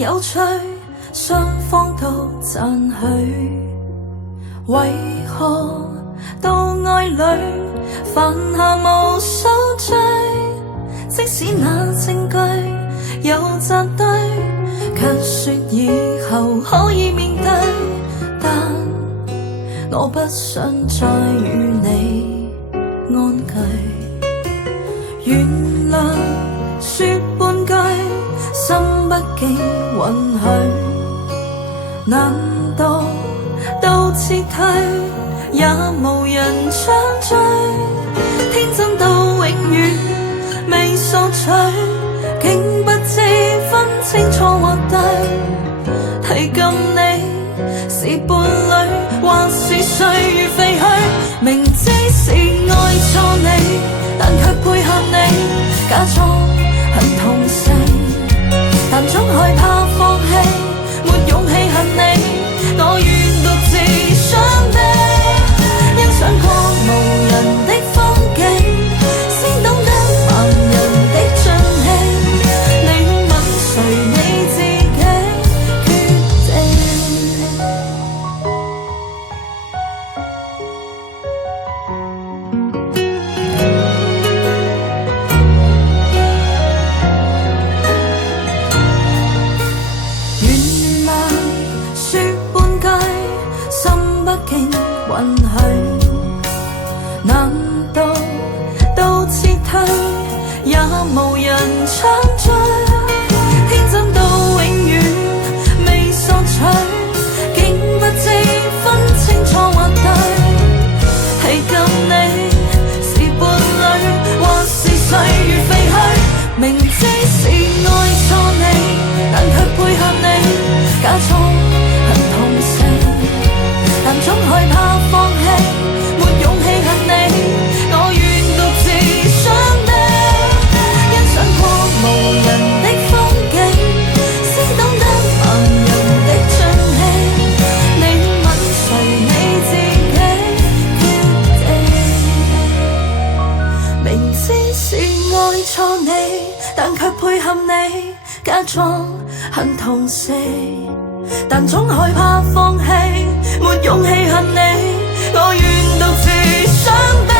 有趣，雙方都讚許。為何到愛侶犯下無數罪？即使那證據有扎堆，卻說以後可以面對，但我不想再與你安居。原諒說半句，心不竟允許，難道到撤退也無人相追？天真到永遠未索取，竟不知分清錯或對。提及你是伴侶或是歲月廢墟，明知是愛錯你，但卻配合你，假裝很痛惜，但總害怕放棄，沒勇氣恨你，我願獨自傷悲。欣賞過無人的風景，先懂得盲人的盡興，你問誰你自己決定。原諒說半句，心不竟允許，難道到撤退也無人搶追？天真到永遠未索取，竟不知分清錯或對。提及你是伴侶或是歲月廢墟，明知是愛錯你，但卻配合你，假裝很痛惜，但總害怕放棄，沒勇氣恨你，我願獨自傷悲。欣賞過無人的風景，先懂得盲人的盡興，你問誰你自己決定。明知是愛錯你，但卻配合你，假裝很痛惜，但總害怕放棄，沒勇氣恨你，我願獨自傷悲。